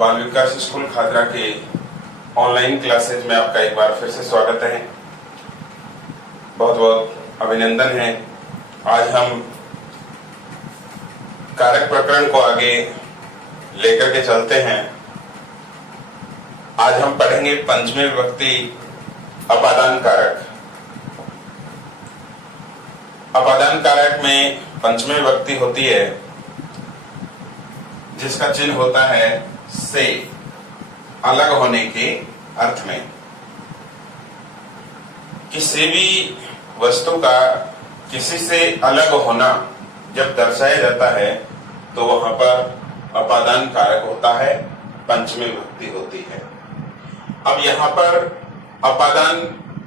बाल विकास स्कूल खादरा के online classes में आपका एक बार फिर से स्वागत है। बहुत बहुत अभिनंदन है। आज हम कारक प्रकरण को आगे लेकर के चलते हैं। आज हम पढ़ेंगे पंचमी विभक्ति अपादान कारक। अपादान कारक में पंचमी विभक्ति होती है जिसका चिन्ह होता है से, अलग होने के अर्थ में। किसी भी वस्तु का किसी से अलग होना जब दर्शाया जाता है तो वहां पर अपादान कारक होता है, पंचमी विभक्ति होती है। अब यहाँ पर अपादान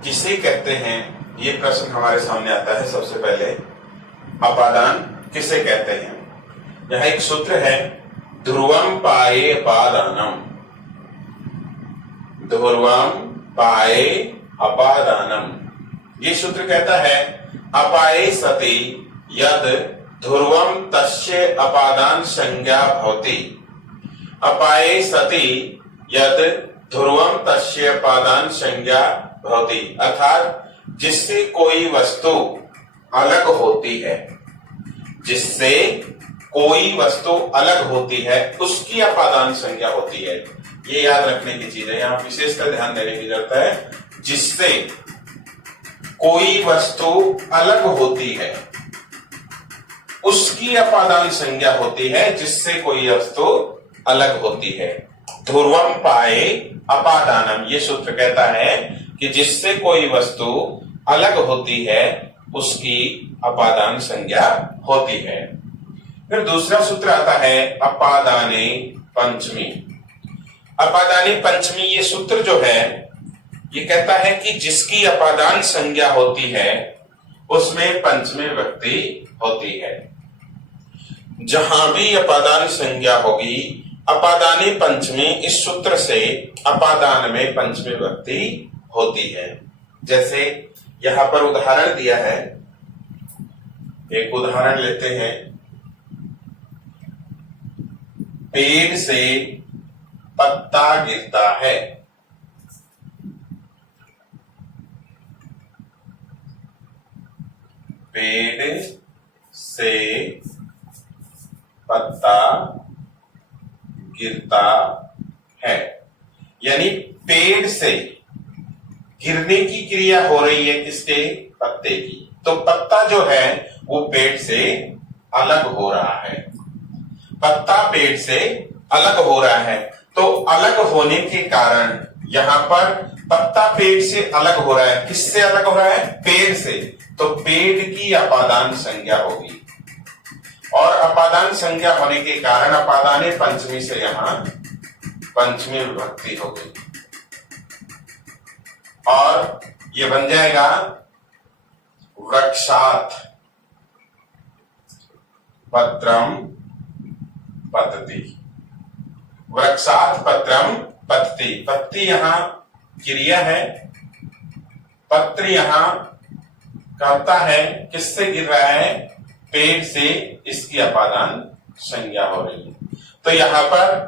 किसे कहते हैं, ये प्रश्न हमारे सामने आता है। सबसे पहले अपादान किसे कहते हैं? यह एक सूत्र है, ध्रुवम पाये अपादानम। ध्रुवम पाये अपादानम, ये सूत्र कहता है अपाये सति यद ध्रुवम तस्य अपादान संज्ञा भवति। अपाये सति यद ध्रुवम तस्य अपादान संज्ञा भवति, अर्थात जिससे कोई वस्तु अलग होती है, जिससे कोई वस्तु अलग होती है उसकी अपादान संज्ञा होती है। ये याद रखने की चीज है, यहां विशेषकर ध्यान देने की जरूरत है। जिससे कोई वस्तु अलग होती है उसकी अपादान संज्ञा होती है, जिससे कोई वस्तु अलग होती है। ध्रुवम पाये अपादानम, ये सूत्र कहता है कि जिससे कोई वस्तु अलग होती है उसकी अपादान संज्ञा होती है। फिर दूसरा सूत्र आता है अपादाने पंचमी। अपादाने पंचमी, ये सूत्र जो है ये कहता है कि जिसकी अपादान संज्ञा होती है उसमें पंचमी विभक्ति होती है। जहां भी अपादान संज्ञा होगी, अपादाने पंचमी, इस सूत्र से अपादान में पंचमी विभक्ति होती है। जैसे यहां पर उदाहरण दिया है, एक उदाहरण लेते हैं। पेड़ से पत्ता गिरता है। पेड़ से पत्ता गिरता है, यानी पेड़ से गिरने की क्रिया हो रही है किसके? पत्ते की। तो पत्ता जो है वो पेड़ से अलग हो रहा है। पत्ता पेड़ से अलग हो रहा है, तो अलग होने के कारण यहां पर पत्ता पेड़ से अलग हो रहा है। किससे अलग हो रहा है? पेड़ से। तो पेड़ की अपादान संज्ञा होगी, और अपादान संज्ञा होने के कारण अपादाने पंचमी से यहां पंचमी विभक्ति हो गई, और ये बन जाएगा वृक्षात् पत्रम पतति। वृक्षात् पत्रम पतति, पत्ती यहां क्रिया है, पत्र यहां कहता है किससे गिर रहा है? पेड़ से, इसकी अपादान संज्ञा हो रही है। तो यहां पर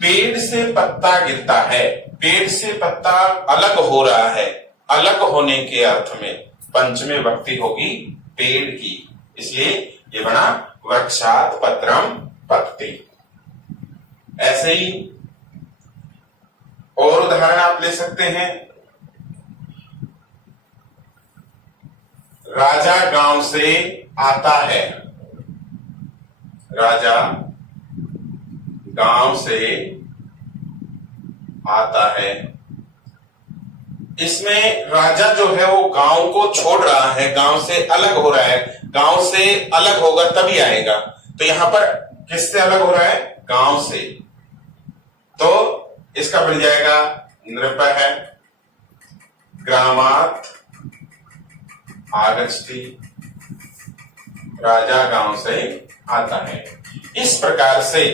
पेड़ से पत्ता गिरता है, पेड़ से पत्ता अलग हो रहा है, अलग होने के अर्थ में पंचमी विभक्ति होगी पेड़ की, इसलिए ये बना वृक्षात् पत्रम पतति। ऐसे ही और उदाहरण आप ले सकते हैं। राजा गांव से आता है। राजा गांव से आता है, इसमें राजा जो है वो गांव को छोड़ रहा है, गांव से अलग हो रहा है। गांव से अलग होगा तभी आएगा, तो यहां पर किससे अलग हो रहा है? गांव से। तो इसका बन जाएगा नृप है, ग्रामात् आगच्छति, राजा गांव से आता है। इस प्रकार से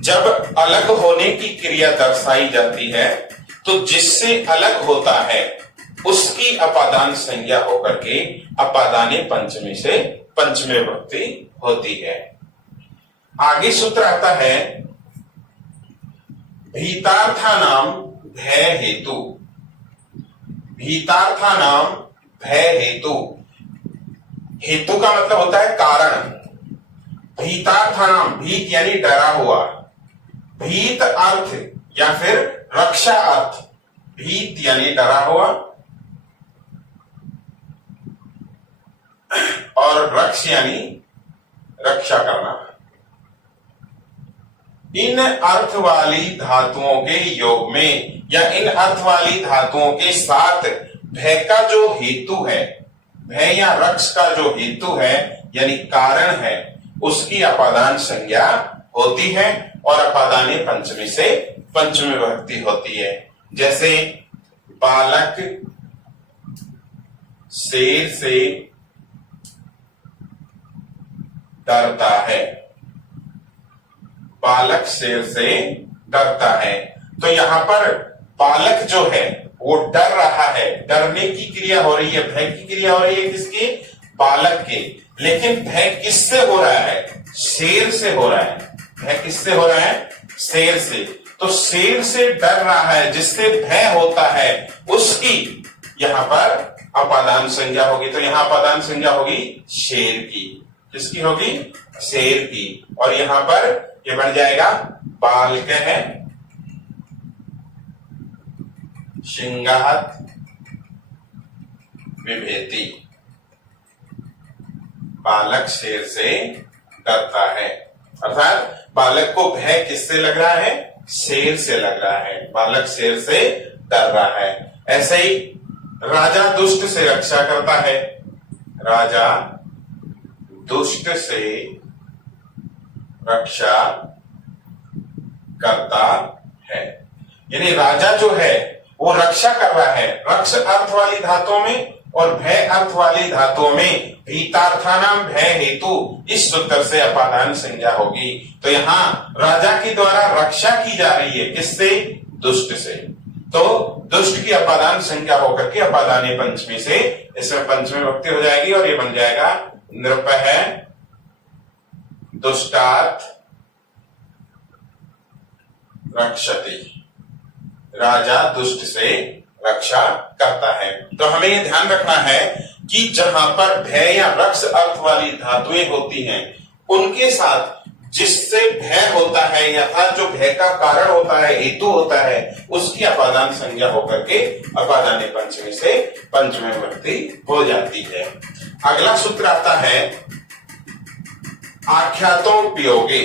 जब अलग होने की क्रिया दर्शाई जाती है तो जिससे अलग होता है उसकी अपादान संज्ञा होकर के अपादाने पंचमी से पंचमी विभक्ति होती है। आगे सूत्र आता है भीतार्थानाम भय हेतु, भीतार्थानाम भय हेतु, हेतु का मतलब होता है कारण। भीतार्थानाम, भीत यानी डरा हुआ, भीत अर्थ या फिर रक्षा अर्थ, भीत यानी डरा हुआ और रक्ष यानी रक्षा करना। इन अर्थ वाली धातुओं के योग में या इन अर्थ वाली धातुओं के साथ भय का जो हेतु है, भय या रक्ष का जो हेतु है यानी कारण है, उसकी अपादान संज्ञा होती है और अपादाने पंचमी से पंचमी विभक्ति होती है। जैसे बालक शेर से डरता है, बालक शेर से डरता है। तो यहां पर बालक जो है वो डर रहा है, डरने की क्रिया हो रही है, भय की क्रिया हो रही है किसकी? बालक की। लेकिन भय किससे हो रहा है? शेर से हो रहा है। भय किससे हो रहा है? शेर से। तो शेर से डर रहा है, जिससे भय होता है, उसकी यहां पर अपादान संज्ञा होगी। तो यहां अपादान संज्ञा होगी शेर की। किसकी होगी? शेर की। और यहां पर ये बन जाएगा बालक है शिंगात विभेति, बालक शेर से डरता है। अर्थात बालक को भय किससे लग रहा है? शेर से लग रहा है, बालक शेर से डर रहा है। ऐसे ही राजा दुष्ट से रक्षा करता है, राजा दुष्ट से रक्षा करता है। यानी राजा जो है वो रक्षा कर रहा है, रक्ष अर्थ वाली धातुओं में और भय अर्थ वाली धातुओं में भीतार्थानाम भय हेतु, इस सूत्र से अपादान संज्ञा होगी। तो यहाँ राजा के द्वारा रक्षा की जा रही है, किससे? दुष्ट से। तो दुष्ट की अपादान संज्ञा होकर के अपादाने पंचमी से इसमें पंचमी विभक्ति हो जाएगी और ये बन जाएगा नृपः दुष्टात् रक्षति, राजा दुष्ट से रक्षा करता है। तो हमें ये ध्यान रखना है कि जहां पर भय या रक्ष अर्थ वाली धातुएं होती हैं, उनके साथ जिससे भय होता है या जो भय का कारण होता है, हेतु होता है, उसकी अपादान संज्ञा होकर के अपादाने पंचमी से पंचमी विभक्ति हो जाती है। अगला सूत्र आता है आख्यातोपयोगे,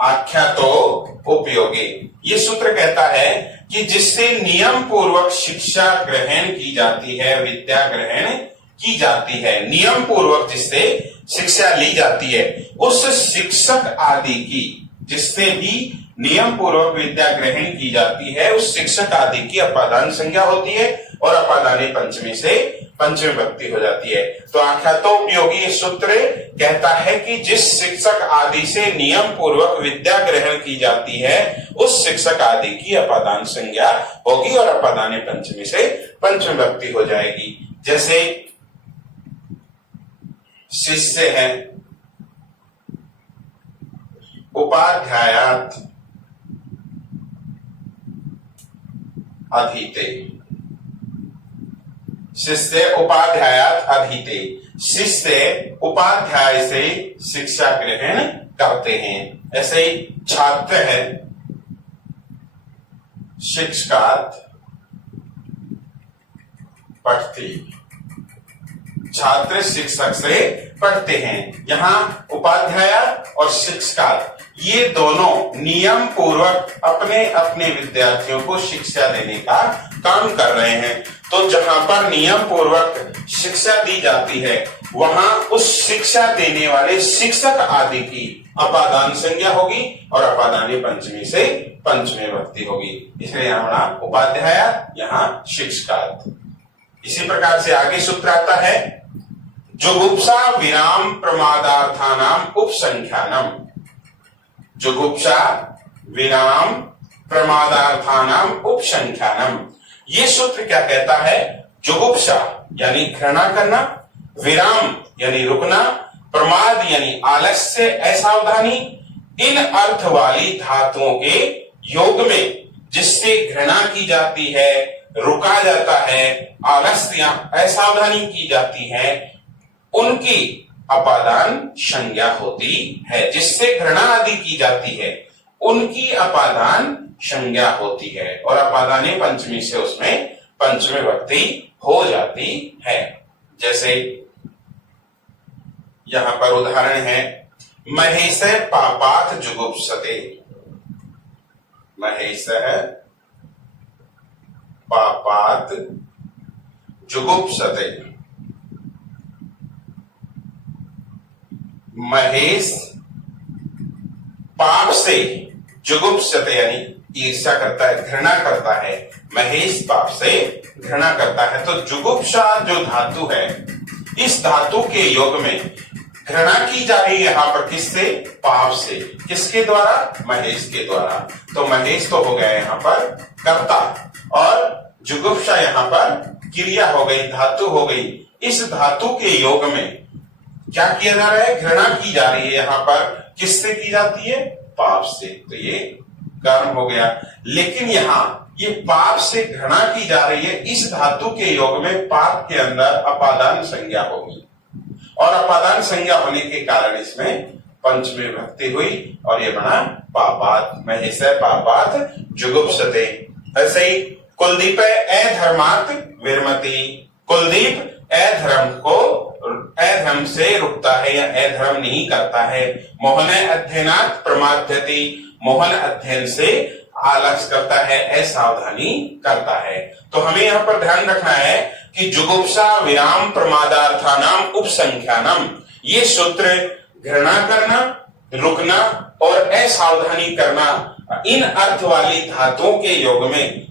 आख्यातोपयोगे। ये सूत्र कहता है कि जिससे नियम पूर्वक शिक्षा ग्रहण की जाती है, विद्या ग्रहण की जाती है, नियम पूर्वक जिससे शिक्षा ली जाती है, उस शिक्षक आदि की, जिससे भी नियम पूर्वक विद्या ग्रहण की जाती है, उस शिक्षक आदि की अपादान संज्ञा होती है और अपादाने पंचमी से पंचमी विभक्ति हो जाती है। तो आख्यातोपयोगी सूत्र कहता है कि जिस शिक्षक आदि से नियम पूर्वक विद्या ग्रहण की जाती है, उस शिक्षक आदि की अपादान संज्ञा होगी और अपादाने पंचमी से पंचमी विभक्ति हो जाएगी। जैसे शिष्य है, उपाध्यायात् अधीते, शिष्य उपाध्यायात् अधीते, शिष्य उपाध्याय से शिक्षा ग्रहण करते हैं। ऐसे ही छात्र है शिक्षकात् पठति, छात्र शिक्षक से पढ़ते हैं। यहाँ उपाध्याय और शिक्षक ये दोनों नियम पूर्वक अपने अपने विद्यार्थियों को शिक्षा देने का काम कर रहे हैं। तो जहां पर नियम पूर्वक शिक्षा दी जाती है, वहां उस शिक्षा देने वाले शिक्षक आदि की अपादान संज्ञा होगी और अपादाने पंचमी से पंचमी विभक्ति होगी। इसलिए यहाँ उपाध्याय, यहाँ शिक्षक। इसी प्रकार से आगे सूत्र आता है जुगुप्सा विराम प्रमादार्थानाम उपसंख्यानम, जुगुप्सा विराम प्रमादार्थानाम उपसंख्यानम। ये सूत्र क्या कहता है? जुगुप्सा यानी घृणा करना, विराम यानी रुकना, प्रमाद यानी आलस्य, असावधानी, इन अर्थ वाली धातुओं के योग में जिससे घृणा की जाती है, रुका जाता है, आलस्य या असावधानी की जाती है, उनकी अपादान संज्ञा होती है। जिससे घृणा आदि की जाती है उनकी अपादान संज्ञा होती है और अपादाने पंचमी से उसमें पंचमी विभक्ति हो जाती है। जैसे यहां पर उदाहरण है, महेश पापात जुगुप्सते। महेश पापात जुगुप्सते। महेश पाप से जुगुप्सते यानी ईर्ष्या करता है, घृणा करता है। महेश पाप से घृणा करता है। तो जुगुप्सा जो धातु है, इस धातु के योग में घृणा की जा रही है यहां पर किससे? पाप से। किसके द्वारा? महेश के द्वारा। तो महेश तो हो गया यहां पर कर्ता और जुगुप्सा यहां पर क्रिया हो गई, धातु हो गई। इस धातु के योग में क्या किया जा रहा है? घृणा की जा रही है यहां पर। किससे की जाती है? पाप से। तो ये कर्म हो गया। लेकिन यहां ये पाप से घृणा की जा रही है, इस धातु के योग में पाप के अंदर अपादान संज्ञा होगी और अपादान संज्ञा होने के कारण इसमें पंचमी विभक्ति हुई और ये बना पापात। महेश पापात जुगुप्सते। ऐसे ही कुलदीप अधर्मात विरमति। कुलदीप अधर्म को अधर्म से रुकता है या अधर्म नहीं करता है। मोहन अध्ययनात् प्रमाद्यति। मोहन अध्ययन से आलस्य करता है, असावधानी करता है। तो हमें यहाँ पर ध्यान रखना है कि जुगुप्सा विराम प्रमादार्थानाम उपसंख्यानम, ये सूत्र घृणा करना, रुकना और असावधानी करना इन अर्थ वाली धातुओं के योग में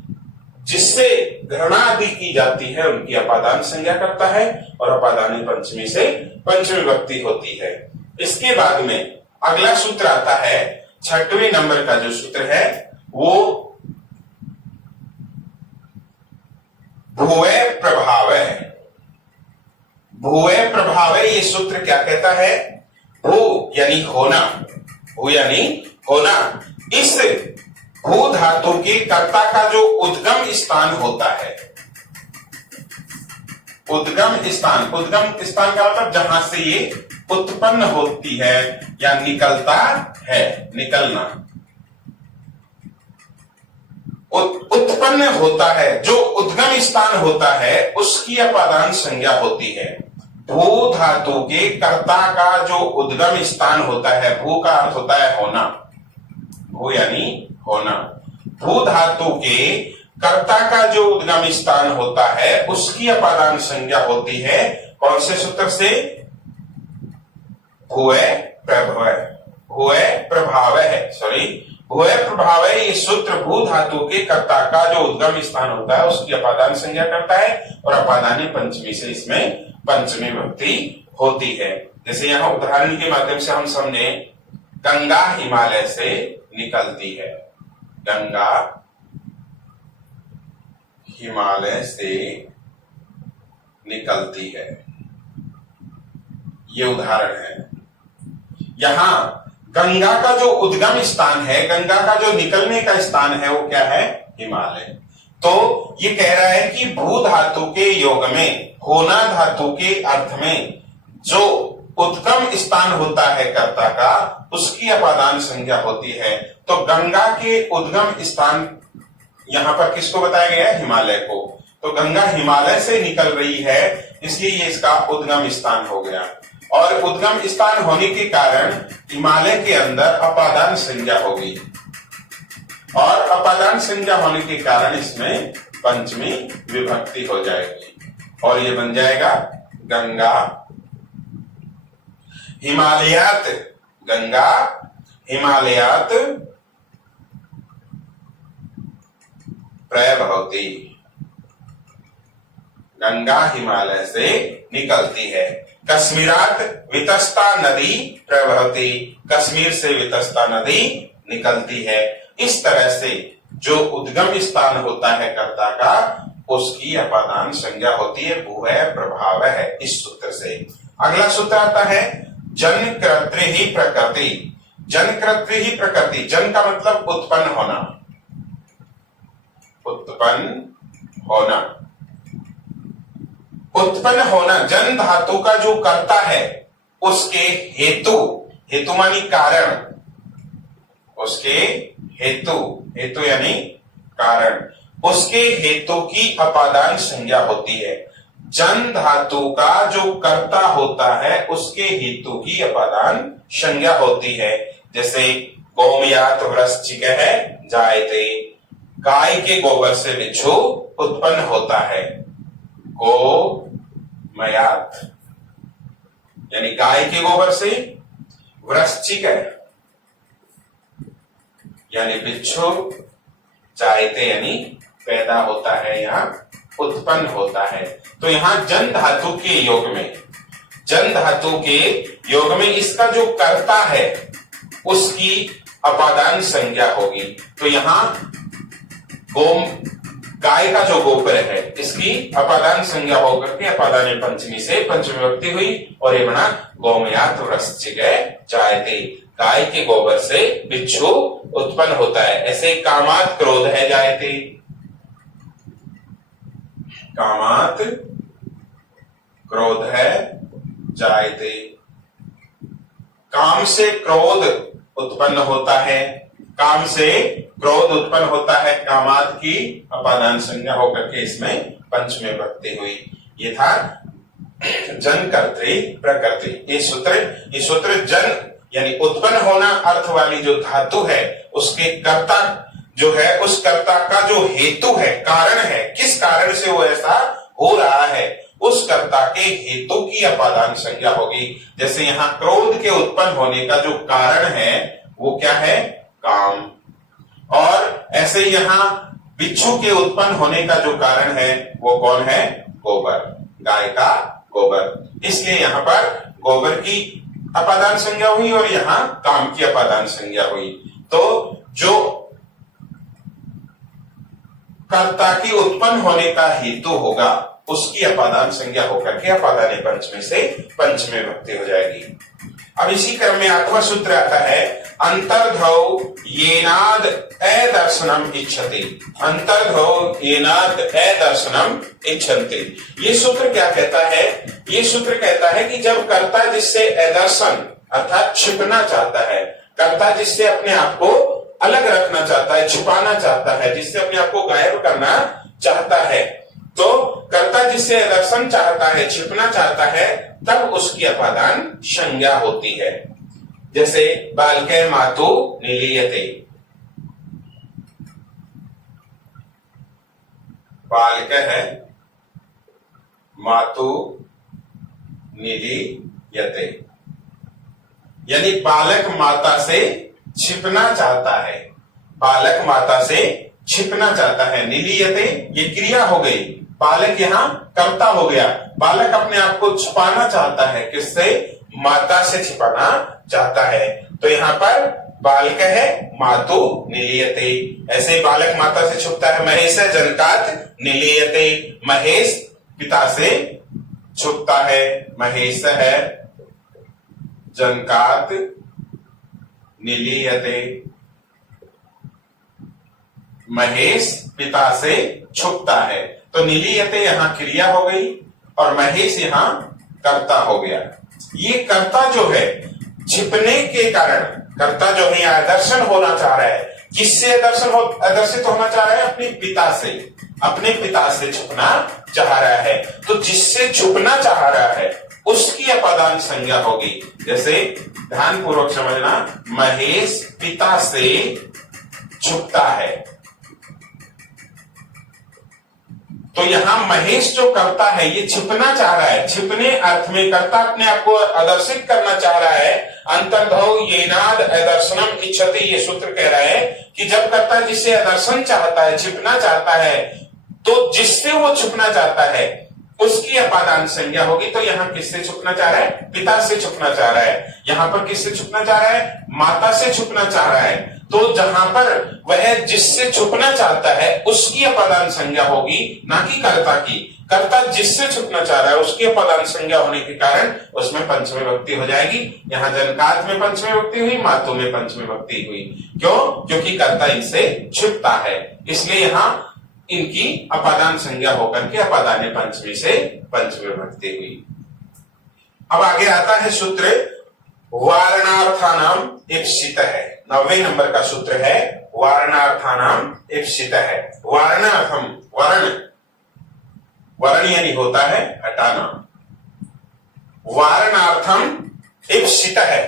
जिससे घृणा आदि की जाती है उनकी अपादान संज्ञा करता है और अपादानी पंचमी से पंचमी विभक्ति होती है। इसके बाद में अगला सूत्र आता है, 6वें नंबर का जो सूत्र है वो भूवे प्रभाव है। भूवे प्रभाव है। ये सूत्र क्या कहता है? भू यानी होना, भू यानी होना। इस भू धातु के कर्ता का जो उद्गम स्थान होता है, उद्गम स्थान, उद्गम स्थान का मतलब जहां से ये उत्पन्न होती है या निकलता है, निकलना, उत्पन्न होता है, जो उद्गम स्थान होता है उसकी अपादान संज्ञा होती है। भू धातु के कर्ता का जो उद्गम स्थान होता है, भू का अर्थ होता है होना, भू यानी होना। भू धातु के कर्ता का जो उद्गम स्थान होता है उसकी अपादान संज्ञा होती है कौन से सूत्र से? भूय प्रभव, भूय प्रभाव है, सॉरी भूय प्रभाव है। ये सूत्र भू धातु के कर्ता का जो उद्गम स्थान होता है उसकी अपादान संज्ञा करता है और अपादानी पंचमी से इसमें पंचमी विभक्ति होती है। जैसे यहाँ उदाहरण के माध्यम से हम समझे, गंगा हिमालय से निकलती है। गंगा हिमालय से निकलती है, ये उदाहरण है। यहां गंगा का जो उद्गम स्थान है, गंगा का जो निकलने का स्थान है वो क्या है? हिमालय। तो ये कह रहा है कि भू धातु के योग में, होना धातु के अर्थ में जो उद्गम स्थान होता है कर्ता का उसकी अपादान संज्ञा होती है। तो गंगा के उद्गम स्थान यहां पर किसको बताया गया है? हिमालय को। तो गंगा हिमालय से निकल रही है इसलिए ये इसका उद्गम स्थान हो गया और उद्गम स्थान होने के कारण हिमालय के अंदर अपादान संज्ञा होगी और अपादान संज्ञा होने के कारण इसमें पंचमी विभक्ति हो जाएगी और ये बन जाएगा गंगा हिमालयात। गंगा हिमालयात प्रभवती। गंगा हिमालय से निकलती है। कश्मीरात वितस्ता नदी प्रवहती। कश्मीर से वितस्ता नदी निकलती है। इस तरह से जो उद्गम स्थान होता है कर्ता का उसकी अपादान संज्ञा होती है, भू है, प्रभाव है, इस सूत्र से। अगला सूत्र आता है जन कर्तृ ही प्रकृति। जनकर्तृ ही प्रकृति, जन का मतलब उत्पन्न होना, उत्पन्न होना, उत्पन्न होना। जन धातु का जो कर्ता है उसके हेतु, हेतु मानी कारण, उसके हेतु, हेतु यानी कारण, उसके हेतु की अपादान संज्ञा होती है। जन धातु का जो कर्ता होता है उसके हेतु की अपादान संज्ञा होती है। जैसे गोमयात वृश्चिक है जायते, गाय के गोबर से बिच्छू उत्पन्न होता है। गोमयात यानी गाय के गोबर से, वृश्चिक यानी बिच्छू, जायते यानी पैदा होता है, यहाँ उत्पन्न होता है। तो यहां जन धातु के योग में, जन धातु के योग में इसका जो कर्ता है उसकी अपादान संज्ञा होगी। तो यहां गोम, गाय का जो गोबर है इसकी अपादान संज्ञा होकर के अपादान पंचमी से पंचमी विभक्ति हुई और ये बना गोमयात वृश्चिक जायते, गाय के गोबर से बिच्छू उत्पन्न होता है। ऐसे कामात क्रोध है जायते, कामात क्रोध है जायते, काम से क्रोध उत्पन्न होता है, काम से क्रोध उत्पन्न होता है, कामात की अपादान संज्ञा होकर के इसमें पंचमी विभक्ति हुई। ये था जन कर्तृ प्रकृति। ये सूत्र जन यानी उत्पन्न होना अर्थ वाली जो धातु है उसके कर्ता जो है, उस कर्ता का जो हेतु है, कारण है, किस कारण से वो ऐसा हो रहा है, उस कर्ता के हेतु की अपादान संज्ञा होगी। जैसे यहाँ क्रोध के उत्पन्न होने का जो कारण है वो क्या है, काम, और ऐसे यहाँ बिच्छू के उत्पन्न होने का जो कारण है वो कौन है, गोबर, गाय का गोबर। इसलिए यहाँ पर गोबर की अपादान संज्ञा हुई और यहाँ काम की अपादान संज्ञा हुई। तो जो कर्ता की उत्पन्न होने का हेतु होगा उसकी अपादान संज्ञा होकर के अपादान पंचमी से पंचमी विभक्ति हो जाएगी। अब इसी क्रम में 8वां सूत्र आता है अंतर्धौ येनाद अदर्शनम इच्छति, अंतर्धौ येनाद अदर्शनम इच्छन्ति। ये सूत्र क्या कहता है, ये सूत्र कहता है कि जब कर्ता जिससे अदर्शन अर्थात छिपना चाहता है, कर्ता जिससे अपने आप को अलग रखना चाहता है, छुपाना चाहता है, जिससे अपने आप को गायब करना चाहता है, तो कर्ता जिससे दर्शन चाहता है, छिपना चाहता है, तब उसकी अपादान संज्ञा होती है। जैसे बालके मातु निलीयते, बालक है मातु निलीयते, यानी बालक माता से छिपना चाहता है, बालक माता से छिपना चाहता है। निलीयते ये क्रिया हो गई, बालक यहाँ कर्ता हो गया, बालक अपने आप को छुपाना चाहता है, किससे, माता से छिपाना चाहता है। तो यहाँ पर बालक है मातु निलीयते, ऐसे बालक माता से छुपता है। महेश है जनकात निलीयते, महेश पिता से छुपता है, महेश है जनकात निलीयते, महेश पिता से छुपता है। तो निलीयते यहाँ क्रिया हो गई और महेश यहाँ कर्ता हो गया। ये कर्ता जो है छिपने के कारण, कर्ता जो है आदर्शन होना चाह रहा है, किससे आदर्शित होना चाह रहा है, अपने पिता से, अपने पिता से छुपना चाह रहा है। तो जिससे छुपना चाह रहा है उसकी अपादान संज्ञा होगी। जैसे ध्यान पूर्वक समझना, महेश पिता से छुपता है, तो यहां महेश जो करता है ये छिपना चाह रहा है, छिपने अर्थ में कर्ता अपने आप को आदर्शित करना चाह रहा है। अंतर्धौ येनाद अदर्शनम इच्छति, ये सूत्र कह रहा है कि जब कर्ता जिससे आदर्शन चाहता है, छिपना चाहता है, तो जिससे वो छुपना चाहता है उसकी अपादान संज्ञा होगी। तो यहाँ किससे छुपना चाह रहा है, पिता से छुपना चाह रहा है। यहाँ पर किससे छुपना चाह रहा है, माता से छुपना चाह रहा है। तो जहां पर वह जिससे छुपना चाहता है उसकी अपादान संज्ञा होगी, ना कि कर्ता की। कर्ता जिससे छुपना चाह रहा है उसकी अपादान संज्ञा होने के कारण उसमें पंचमी विभक्ति हो जाएगी। यहां जनकार्थ में पंचमी विभक्ति हुई, मातु में पंचमी विभक्ति हुई। क्यों? क्योंकि कर्ता इनसे छुपता है, इसलिए यहां इनकी अपादान संज्ञा होकर के अपादाने पंचमी से पंचमी विभक्ति हुई। अब आगे आता है सूत्र वारणार्थानाम इप्सित है। 90 नंबर का सूत्र है वारणार्थानाम इप्सित है। वारणार्थम, वर्ण, वर्ण यानी होता है हटाना। वारणार्थम इप्सित है।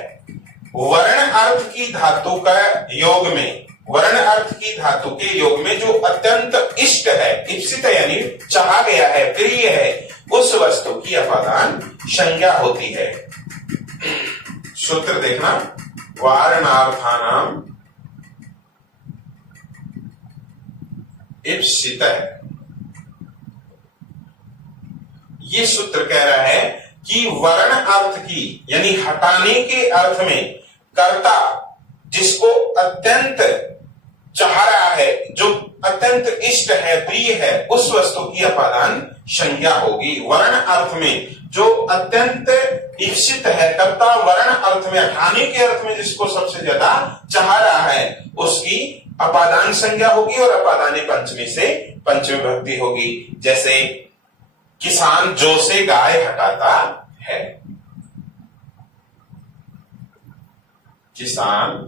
वर्ण अर्थ की धातु का योग में, वर्ण अर्थ की धातु के योग में जो अत्यंत इष्ट है, इप्सित यानी चाहा गया है, प्रिय है, उस वस्तु की अपादान संज्ञा होती है। सूत्र देखना, वारणार्थानाम इप्सित है। ये सूत्र कह रहा है कि वर्ण अर्थ की यानी हटाने के अर्थ में कर्ता जिसको अत्यंत चाह रहा है, जो अत्यंत इष्ट है, प्रिय है, उस वस्तु की अपादान संज्ञा होगी। वर्ण अर्थ में जो अत्यंत इप्सित है, कर्ता वर्ण अर्थ में, हटाने के अर्थ में जिसको सबसे ज्यादा चाह रहा है, उसकी अपादान संज्ञा होगी और अपादाने पंचमी से पंचमी विभक्ति होगी। जैसे किसान जो से गाय हटाता है, किसान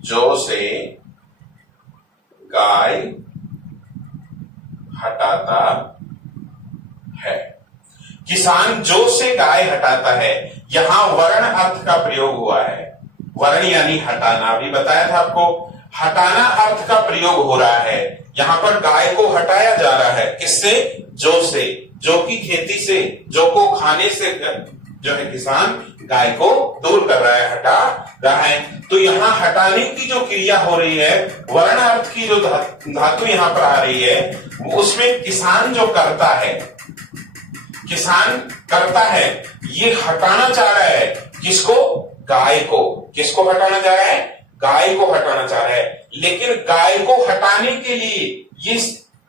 जो से गाय हटाता है। किसान जो से गाय हटाता है, यहां वर्ण अर्थ का प्रयोग हुआ है। वर्ण यानी हटाना, अभी बताया था आपको, हटाना अर्थ का प्रयोग हो रहा है। यहां पर गाय को हटाया जा रहा है, किससे? जौ से, जौ की खेती से, जौ को खाने से जो है किसान गाय को दूर कर रहा है, हटा रहा है। तो यहाँ हटाने की जो क्रिया हो रही है, वर्ण अर्थ की जो धातु यहाँ पर आ रही है, उसमें किसान जो करता है, किसान करता है, ये हटाना चाह रहा है किसको? गाय को। किसको हटाना चाह रहा है? गाय को हटाना चाह रहा है। लेकिन गाय को हटाने के लिए ये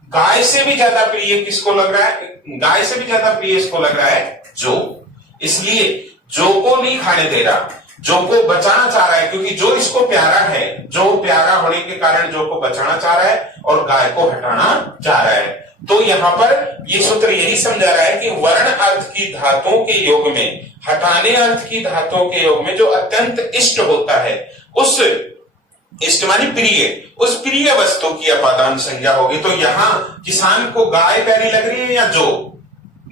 गाय से भी ज्यादा प्रिय किसको लग रहा है? गाय से भी ज्यादा प्रिय इसको लग रहा है जो, इसलिए जो को नहीं खाने दे रहा, जो को बचाना चाह रहा है, क्योंकि जो इसको प्यारा है, जो प्यारा होने के कारण जो को बचाना चाह रहा है और गाय को हटाना चाह रहा है। तो यहां पर ये सूत्र यही समझा रहा है कि वर्ण अर्थ की धातुओं के योग में, हटाने अर्थ की धातुओं के योग में जो अत्यंत इष्ट होता है, उस इष्ट मानी प्रिय, उस प्रिय वस्तु की अपादान संज्ञा होगी। तो यहां किसान को गाय प्यारी लग रही है या जो?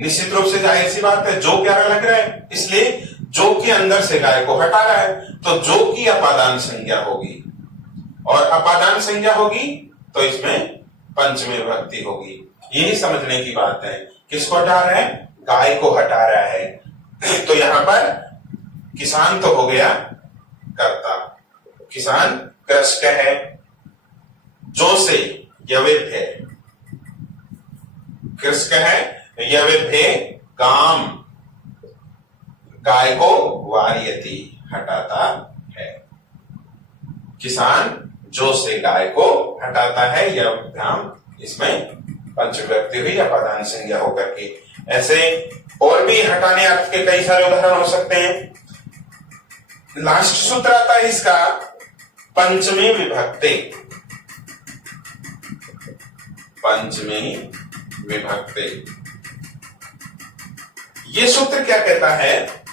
निश्चित रूप से जाहिर सी बात है जो प्यारा लग रहा है, इसलिए जो के अंदर से गाय को हटा रहा है, तो जो की अपादान संज्ञा होगी, और अपादान संज्ञा होगी तो इसमें पंचमी विभक्ति होगी। यही समझने की बात है। किसको हटा रहा है? गाय को हटा रहा है। तो यहां पर किसान तो हो गया कर्ता, किसान कृषक है, जो से यवित है, कृषक है, यवित है, काम, गाय को वार्यति हटाता है। किसान जो से गाय को हटाता है, यह काम, इसमें पंचमी विभक्ति हुई अपादान संज्ञा होकर के। ऐसे और भी हटाने अर्थ के कई सारे उदाहरण हो सकते हैं। लास्ट सूत्र आता है इसका पंचमी विभक्ति। पंचमी विभक्ति, ये सूत्र क्या कहता है?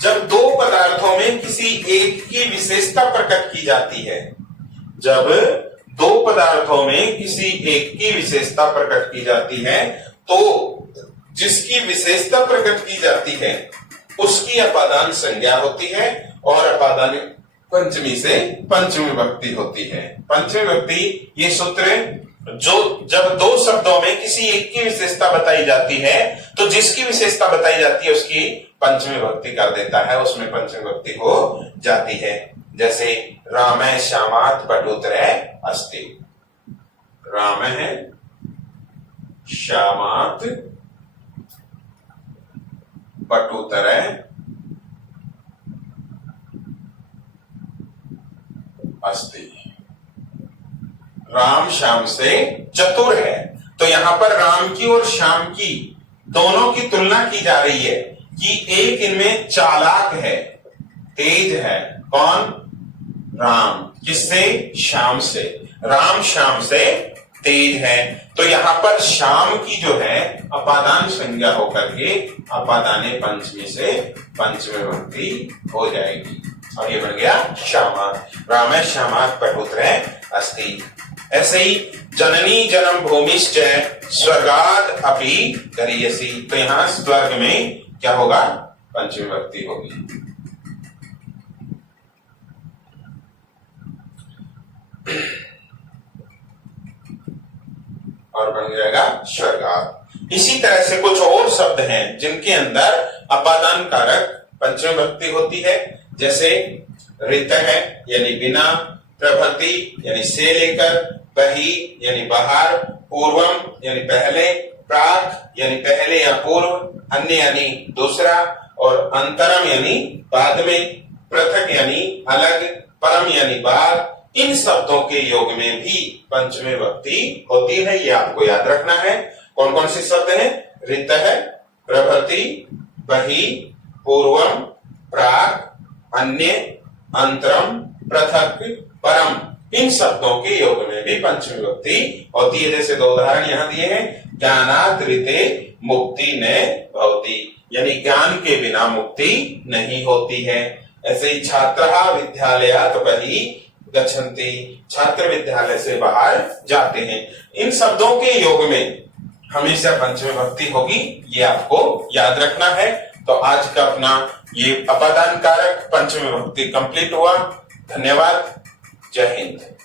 जब दो पदार्थों में किसी एक की विशेषता प्रकट की जाती है, जब दो पदार्थों में किसी एक की विशेषता प्रकट की जाती है, तो जिसकी विशेषता प्रकट की जाती है उसकी अपादान संज्ञा होती है और अपादान पंचमी से पंचमी विभक्ति होती है। पंचमी विभक्ति ये सूत्र, जो जब दो शब्दों में किसी एक की विशेषता बताई जाती है, तो जिसकी विशेषता बताई जाती है उसकी पंचमी विभक्ति कर देता है, उसमें पंचमी विभक्ति हो जाती है। जैसे राम श्यामात पटुतरे अस्ति, राम है, श्यामात पटुतरे अस्ति। राम श्याम से चतुर है, तो यहां पर राम की और श्याम की दोनों की तुलना की जा रही है कि एक इनमें चालाक है, तेज है। कौन? राम। किससे? श्याम से। राम श्याम से तेज है। तो यहां पर श्याम की जो है अपादान संज्ञा होकर के अपादाने पंचमी से पंचमी विभक्ति हो जाएगी और ये बन गया श्यामात्। राम श्यामात् प्रपुत्र अस्ति। ऐसे ही जननी जन्म भूमिश्च स्वर्गाद अपि गरीयसी। तो यहां स्वर्ग में क्या होगा? पंचमी विभक्ति होगी। और बन जाएगा स्वर्गात्। इसी तरह से कुछ और शब्द हैं जिनके अंदर अपादान कारक पंचमी विभक्ति होती है, जैसे रित है यानी बिना, प्रभृति यानी से लेकर, बहि यानी बाहर, पूर्वम यानी पहले, प्राक यानी पहले या पूर्व, अन्य यानी दूसरा, और अंतरम यानी बाद में, पृथक यानी अलग, परम यानी बाद। इन शब्दों के योग में भी पंचमी विभक्ति होती है, ये आपको याद रखना है। कौन कौन से शब्द हैं? रित है, प्रभृति, बहि, पूर्वम, प्राक, अन्य, अंतरम, पृथक, परम। इन शब्दों के योग में भी पंचमी विभक्ति होती है। जैसे दो उदाहरण यहां दिए हैं, ज्ञानात् ऋते मुक्ति न भवति, यानी ज्ञान के बिना मुक्ति नहीं होती है। ऐसे ही छात्रः विद्यालयात् बहिः गच्छन्ति, छात्र विद्यालय से बाहर जाते हैं। इन शब्दों के योग में हमेशा पंचमी विभक्ति होगी, ये आपको याद रखना है। तो आज का अपना ये अपादान कारक पंचमी विभक्ति कंप्लीट हुआ। धन्यवाद। जय हिंद।